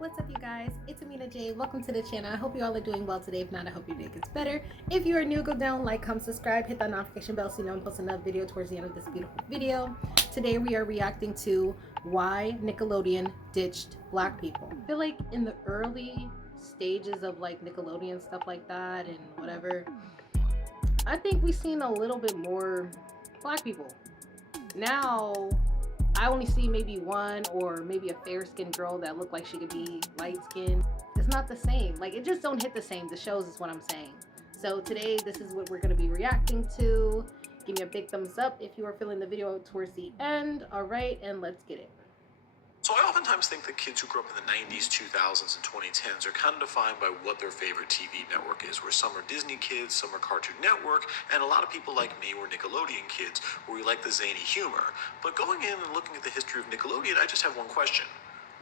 What's up, you guys? It's Amina J. Welcome to the channel. I hope you all are doing well today. If not, I hope your day gets better. If you are new, go down, like, comment, subscribe, hit that notification bell so you know I'm posting another video towards the end of this beautiful video. Today we are reacting to why Nickelodeon ditched black people. I feel like in the early stages of like Nickelodeon stuff like that and whatever, I think we've seen a little bit more black people. Now I only see maybe one or maybe a fair-skinned girl that looked like she could be light-skinned. It's not the same. Like, it just don't hit the same. The shows is what I'm saying. So today, this is what we're going to be reacting to. Give me a big thumbs up if you are feeling the video towards the end. All right, and let's get it. So I oftentimes think that kids who grew up in the 90s, 2000s, and 2010s are kind of defined by what their favorite TV network is, where some are Disney kids, some are Cartoon Network, and a lot of people like me were Nickelodeon kids, where we like the zany humor. But going in and looking at the history of Nickelodeon, I just have one question.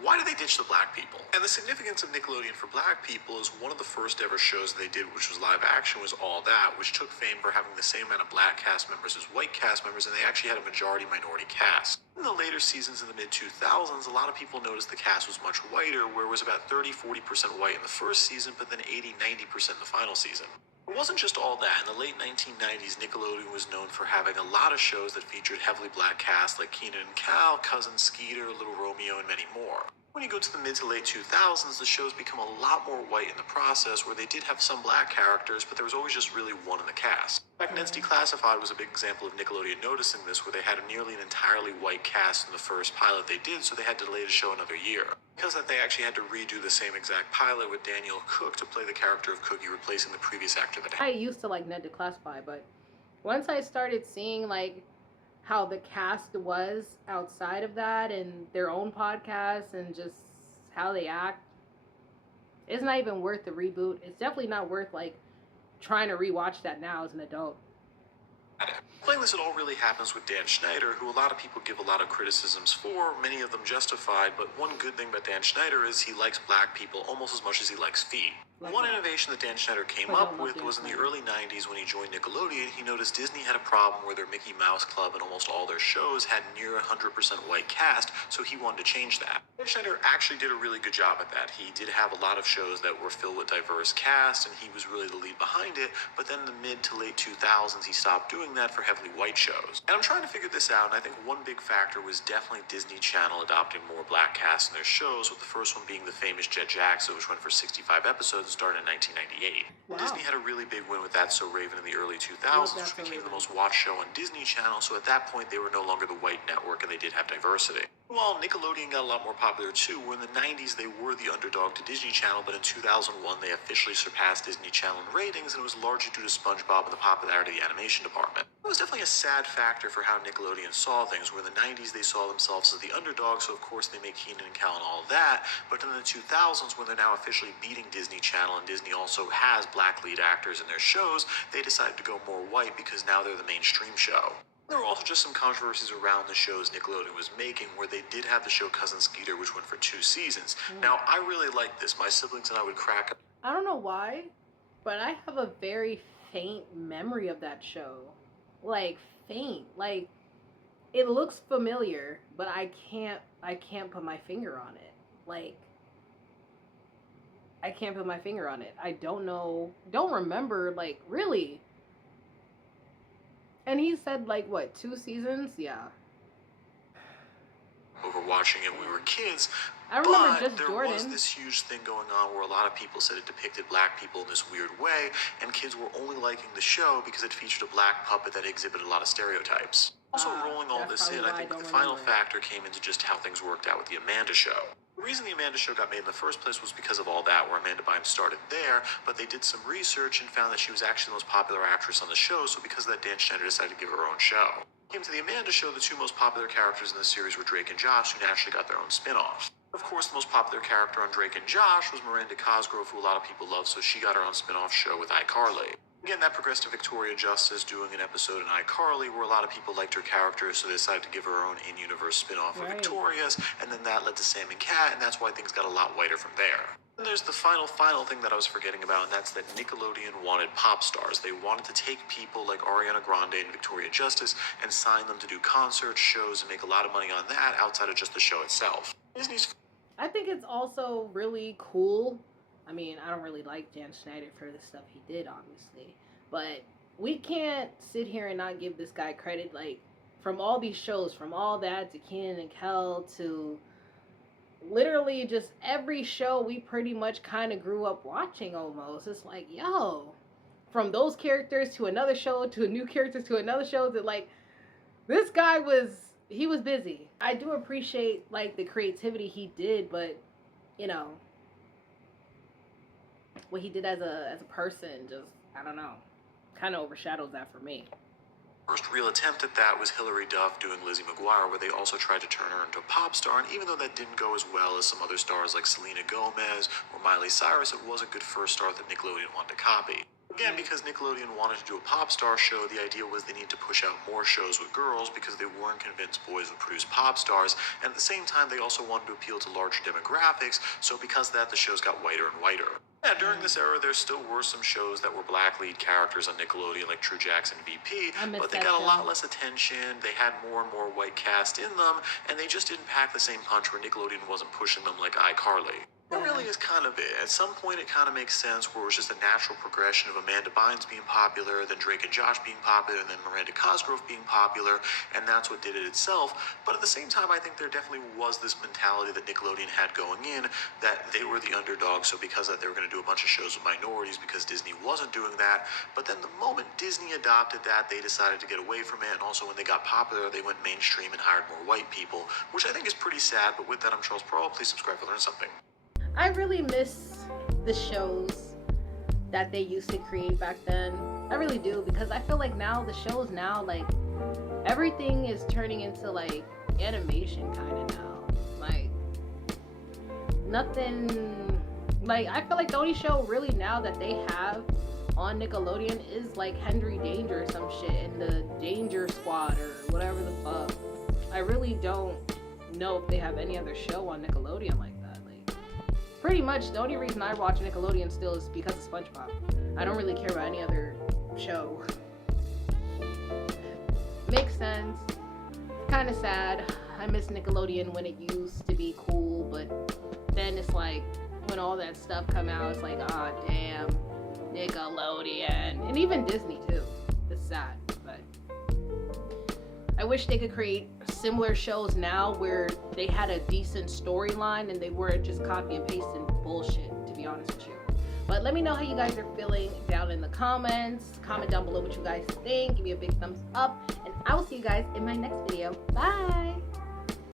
Why did they ditch the black people? And the significance of Nickelodeon for black people is one of the first ever shows they did, which was live action, was All That, which took fame for having the same amount of black cast members as white cast members, and they actually had a majority minority cast. In the later seasons in the mid-2000s, a lot of people noticed the cast was much whiter, where it was about 30-40% white in the first season, but then 80-90% in the final season. It wasn't just All That. In the late 1990s, Nickelodeon was known for having a lot of shows that featured heavily black casts like Kenan and Cal, Cousin Skeeter, Little Romeo, and many more. When you go to the mid to late 2000s, the shows become a lot more white in the process, where they did have some black characters, but there was always just really one in the cast. Back in Declassified was a big example of Nickelodeon noticing this, where they had nearly an entirely white cast in the first pilot they did, so they had to delay the show another year. Because of that, they actually had to redo the same exact pilot with Daniel Cook to play the character of Cookie, replacing the previous actor that I used to like Ned Declassified, but once I started seeing like how the cast was outside of that and their own podcasts and just how they act, it's not even worth the reboot. It's definitely not worth like trying to rewatch that now as an adult. Playing this, it all really happens with Dan Schneider, who a lot of people give a lot of criticisms for, many of them justified, but one good thing about Dan Schneider is he likes black people almost as much as he likes feet. One innovation that Dan Schneider came up with was in the early 90s when he joined Nickelodeon. He noticed Disney had a problem where their Mickey Mouse Club and almost all their shows had near 100% white cast, so he wanted to change that. Dan Schneider actually did a really good job at that. He did have a lot of shows that were filled with diverse cast, and he was really the lead behind it, but then in the mid to late 2000s, he stopped doing that for heavily white shows. And I'm trying to figure this out, and I think one big factor was definitely Disney Channel adopting more black casts in their shows, with the first one being the famous Jet Jackson, which went for 65 episodes and started in 1998. Wow. Disney had a really big win with That's So Raven in the early 2000s, which became the most watched show on Disney Channel, so at that point they were no longer the white network and they did have diversity. Well, Nickelodeon got a lot more popular too, where in the 90s they were the underdog to Disney Channel, but in 2001 they officially surpassed Disney Channel in ratings, and it was largely due to SpongeBob and the popularity of the animation department. It was definitely a sad factor for how Nickelodeon saw things, where in the 90s they saw themselves as the underdog, so of course they made Kenan and Cal and all of that, but in the 2000s when they're now officially beating Disney Channel and Disney also has black lead actors in their shows, they decided to go more white because now they're the mainstream show. There were also just some controversies around the shows Nickelodeon was making, where they did have the show Cousin Skeeter, which went for 2 seasons. Now, I really liked this. My siblings and I would crack up. I don't know why, but I have a very faint memory of that show. Like, faint. Like, it looks familiar, but I can't put my finger on it. Like, I can't put my finger on it. I don't know, don't remember, like, really. And he said, like, what, 2 seasons? Yeah. Over watching it when we were kids. I remember but just there Jordan. was this huge thing going on where a lot of people said it depicted black people in this weird way, and kids were only liking the show because it featured a black puppet that exhibited a lot of stereotypes. Also, rolling all this in, I think the final factor came into just how things worked out with the Amanda Show. The reason the Amanda Show got made in the first place was because of All That, where Amanda Bynes started there, but they did some research and found that she was actually the most popular actress on the show, so because of that, Dan Schneider decided to give her her own show. Came to the Amanda Show, the 2 most popular characters in the series were Drake and Josh, who naturally got their own spin-offs. Of course, the most popular character on Drake and Josh was Miranda Cosgrove, who a lot of people love, so she got her own spin-off show with iCarly. Again, that progressed to Victoria Justice doing an episode in iCarly where a lot of people liked her character, so they decided to give her own in-universe spin-off of Victoria's, and then that led to Sam and Cat, and that's why things got a lot whiter from there. And there's the final thing that I was forgetting about, and that's that Nickelodeon wanted pop stars. They wanted to take people like Ariana Grande and Victoria Justice and sign them to do concerts, shows, and make a lot of money on that outside of just the show itself. Disney's I think it's also really cool. I mean, I don't really like Dan Schneider for the stuff he did, obviously, but we can't sit here and not give this guy credit. Like, from all these shows, from All That to Kenan and Kel to literally just every show we pretty much kind of grew up watching almost. It's like, yo, from those characters to another show to a new character to another show, that like this guy was, he was busy. I do appreciate like the creativity he did, but you know, what he did as a person just, I don't know, kind of overshadows that for me. First real attempt at that was Hilary Duff doing Lizzie McGuire, where they also tried to turn her into a pop star, and even though that didn't go as well as some other stars like Selena Gomez or Miley Cyrus, it was a good first start that Nickelodeon wanted to copy. Again, because Nickelodeon wanted to do a pop star show, the idea was they need to push out more shows with girls because they weren't convinced boys would produce pop stars, and at the same time they also wanted to appeal to larger demographics, so because of that the shows got whiter and whiter. Yeah, during this era, there still were some shows that were black lead characters on Nickelodeon, like True Jackson VP, but they got a lot less attention, they had more and more white cast in them, and they just didn't pack the same punch where Nickelodeon wasn't pushing them like iCarly. That really is kind of it. At some point, it kind of makes sense where it was just a natural progression of Amanda Bynes being popular, then Drake and Josh being popular, and then Miranda Cosgrove being popular, and that's what did it itself. But at the same time, I think there definitely was this mentality that Nickelodeon had going in, that they were the underdog, so because of that, they were going to do a bunch of shows with minorities because Disney wasn't doing that. But then the moment Disney adopted that, they decided to get away from it, and also when they got popular, they went mainstream and hired more white people, which I think is pretty sad. But with that, I'm Charles Pearl. Please subscribe to learn something. I really miss the shows that they used to create back then. I really do, because I feel like now the shows now, like, everything is turning into like animation kind of now. Like, nothing, like, I feel like the only show really now that they have on Nickelodeon is like Henry Danger or some shit, and the Danger Squad or whatever the fuck. I really don't know if they have any other show on Nickelodeon like that. Pretty much the only reason I watch Nickelodeon still is because of SpongeBob. I don't really care about any other show. Makes sense. Kind of sad. I miss Nickelodeon when it used to be cool, but then it's like when all that stuff come out, it's like, ah, oh, damn, Nickelodeon, and even Disney too. It's sad, but I wish they could create similar shows now where they had a decent storyline and they weren't just copy and pasting bullshit, to be honest with you. But let me know how you guys are feeling down in the comments. Comment down below what you guys think. Give me a big thumbs up. And I will see you guys in my next video. Bye!